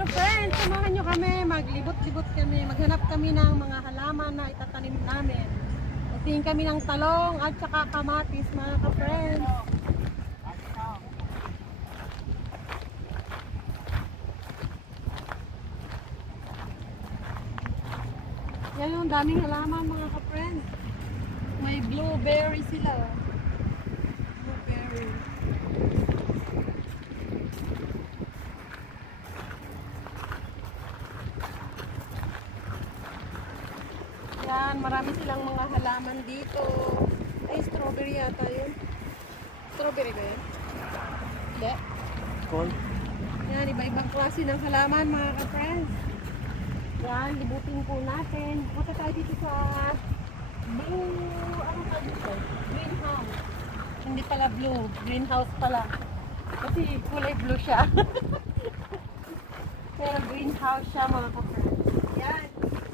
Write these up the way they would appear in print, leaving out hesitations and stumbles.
ka-friends, samahan nyo kami, maglibot-libot kami, maghanap kami ng mga halaman na itatanim namin. Magtingin kami ng talong at saka kamatis, mga ka-friends. Yan yung daming halaman, mga ka-friends. May blueberry sila. Blueberry. Yan, marami silang mga halaman dito. Ay, strawberry yata yun. Strawberry ba yun? Hindi. Corn. Yan, iba-ibang klase ng halaman, mga ka-friends. Yan, libutin po natin. Punta tayo dito sa blue, ano ba dito? Greenhouse. Hindi pala blue, greenhouse pala. Kasi kulay blue siya. Pero greenhouse siya, mga ka-friends. Yan.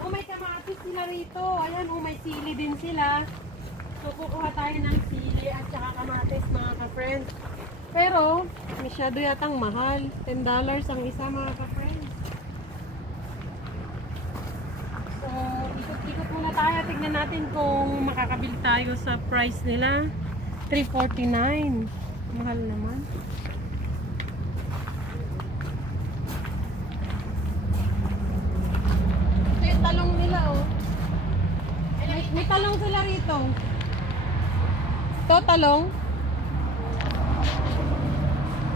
Oh, may kamatis sila rito. Ayan, oh, may sili din sila. So, kukuha tayo ng sili at saka kamatis, mga ka-friends. Pero, masyado yatang mahal. $10 ang isa, mga ka-friends. So, ikot-ikot muna tayo. Tignan natin kung makakabili tayo sa price nila. $3.49. Mahal naman. Ito yung talong nila, oh. May talong sila rito. Ito, talong.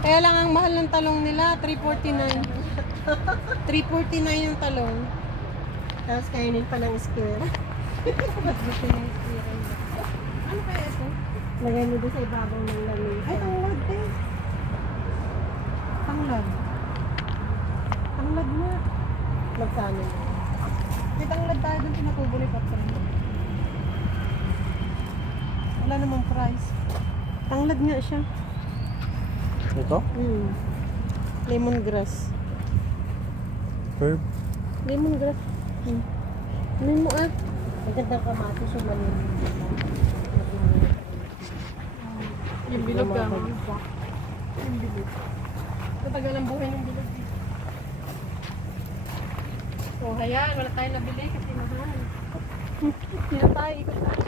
Kaya lang ang mahal ng talong nila, $3.49. $3.49 yung talong. Tapos kainin pa ng square. Ano kaya ito? Lagay mo doon sa ibabaw ng lamig. Ay, tanglad eh. Tanglad. Tanglad nga. Magkano na? May tanglad tayo doon pinatubo ni Patron. Wala namang price. Tanglad nga siya. Ito? Lemongrass. Herb? Lemongrass. Ano mo ah? Magandang kamatis yung malinis. Yung bilog ka. Yung bilog. Matagal ang buhay ng bilog. So, hayaan. Wala tayong nabili kasi mahal. Hindi tayo. Ikot tayo.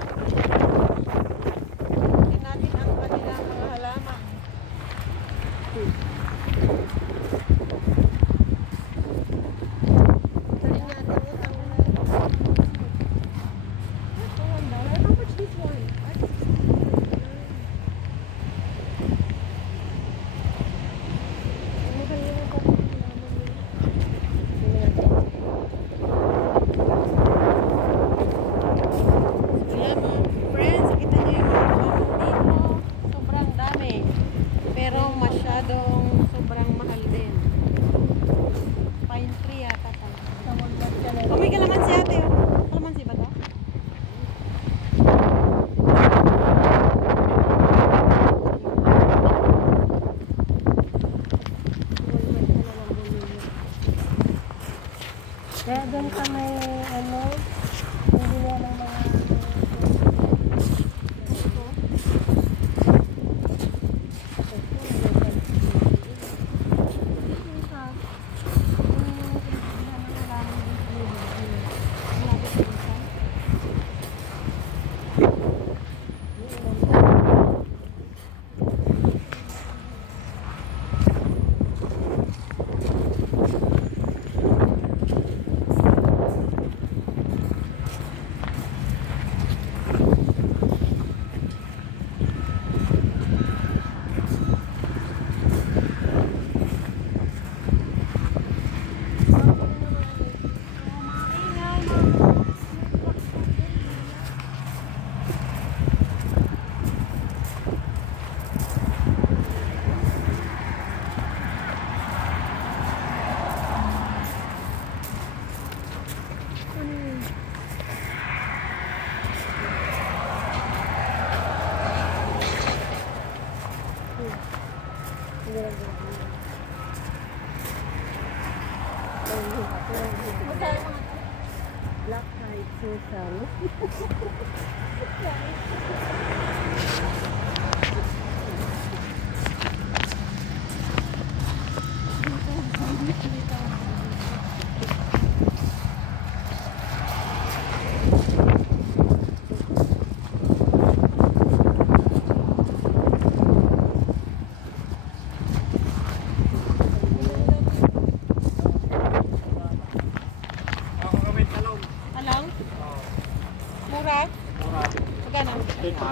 Hindi natin ang kanilang mga halaman. Kaya doon ka may ano, hindi nga ng mga Black Eyed Susan.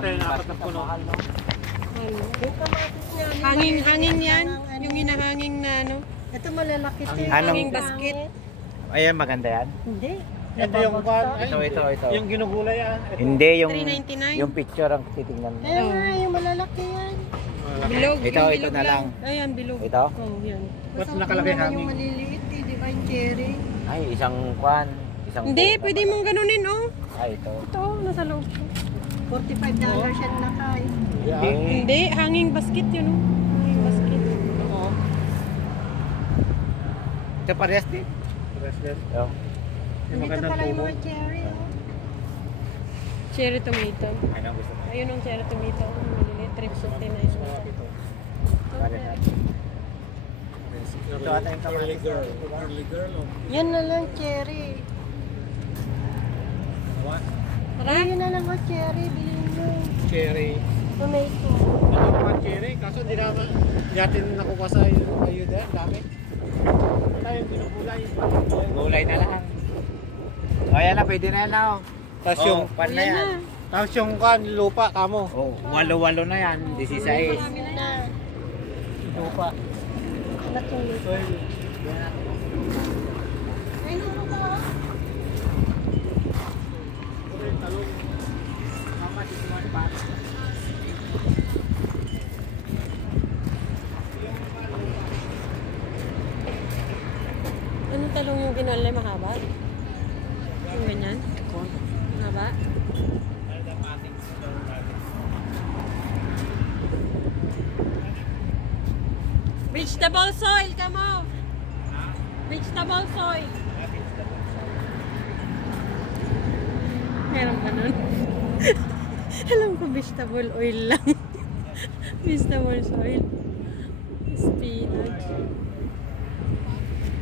apat na puno. Ano? Yung kamatis niya. Hanging yan. Yung hinahanging na ano. Ito malalaki ito. Hanging basket. Ayan, maganda yan. Hindi. Ito yung kwan. Ito. Yung ginugulay yan. Hindi, yung 399. yung picture ang titingnan mo. Ayun nga, yung malalaki yan. Bilog. Ito, yung ito bilog na lang. Ayan, bilog. Ito? Oh, yan. Ba't Masarap nakalagay naman hanging? yung maliliit eh, di ba yung cherry? Ay, isang kwan. Isang Hindi, buo pwede naman. mong ganunin, oh. Ay, ito. Ito, nasa loob. $45 siya nakay. Yan. Hindi, hanging basket yun, oh. Hanging basket. Oo. Ito parehas din. President. Ito. Yung Nandito magandang pala yung tubo. mga cherry. Oh. Cherry tomato. Ano gusto mo? Ayun ang cherry tomato. Maliliit, 359. Ito. Parehas. Ito ata yung Early kamatis. girl. Early girl. Oh. Yan na lang cherry. What? Sarap. Yun na lang ang cherry. Bilhin nyo. Cherry. Tomato. Ito mga cherry. Kaso hindi naman. Hindi natin nakuha sa ayuda. Ang dami. Wala yung ginugulay. Gulay na lang. O, ayan na, pwede na yan na. Tapos yung, pan na Ayan yan. na. tapos yung kwan, lupa, kamo. Oh, walo-walo na yan. 16. Marami na. Lupa. Natuloy. Soil. Ay, nuro ba? Ito yung talong. Mama, sisimuan pa. Ano talong yung kinalay mahaba? Yung ganyan? Mahaba? Vegetable soil, come on! Vegetable soil. Meron ba nun? Alam ko vegetable oil lang. Vegetable soil. Spinach.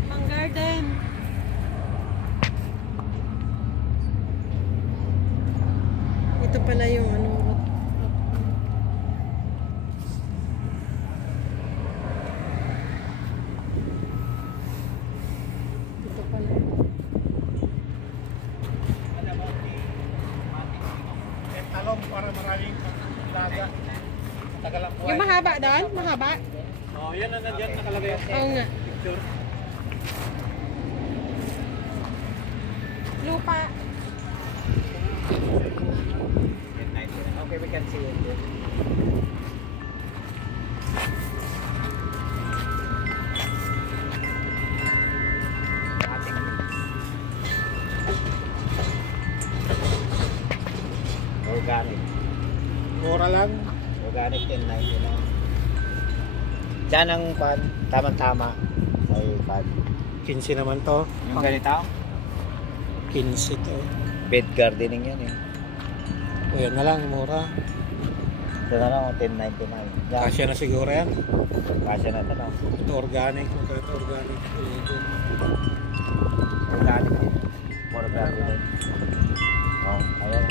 Mang garden. Ito pala yung ano. Ito pala. Talong para maraming laga. Tagal ang buhay. Yung mahaba doon? Mahaba? Oh, yan na nandiyan nakalagay sa Oo nga. picture. Lupa. Okay, we can see it. Ating mix. Organic. Mura lang. Organic 10.90 lang. Diyan ang pan, tama-tama. Ay, pan. 15 naman to. Yung ganito, 15 to. bed gardening yan eh. O yan na lang, mura. Ito na lang, 10.99. Yan, Kasya na siguro yan. kasya na ito, no? Ito organic. Ito organic. Organic din. For gardening. Oh, ayan.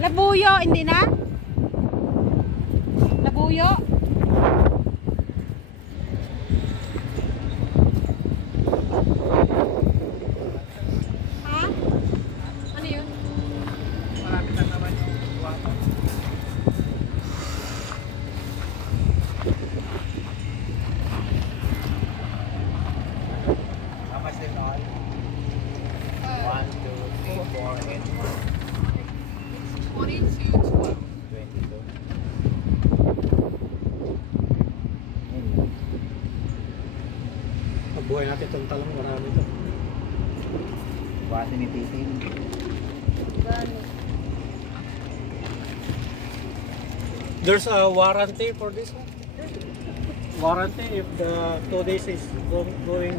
Labuyo, hindi na? Labuyo? Ha? Ano yun? Malapit lang naman yung water. How much din all? 1, 2, 3, 4, and 22. 22. Pagbuhay natin itong talong, marami to. Buhatin ni Titing. There's a warranty for this one? Warranty if the 2 days is going